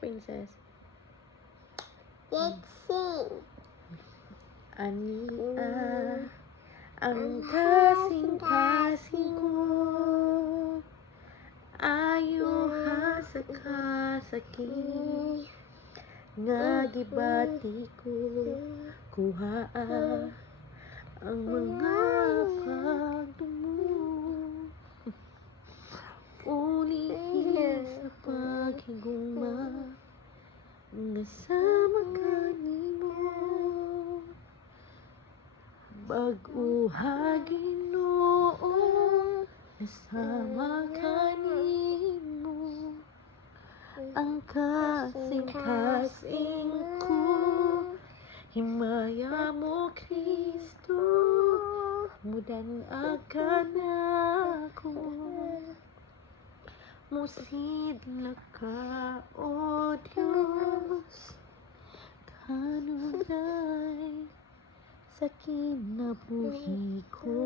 princess? Let's sing. Ania ang kasing-kasing ko, ayo ha sa kasakit, nga gibati ko, kuhaa ang mga pagtungo. Uli sa paghigugma, nga sama kanimo, bag-uha Ginoo, nasama kanimo, ang kasing-kasing ko, himaya mo Kristo, mudan ka nako, musidla ka o Diyos, kanunay sa kinabuhi ko.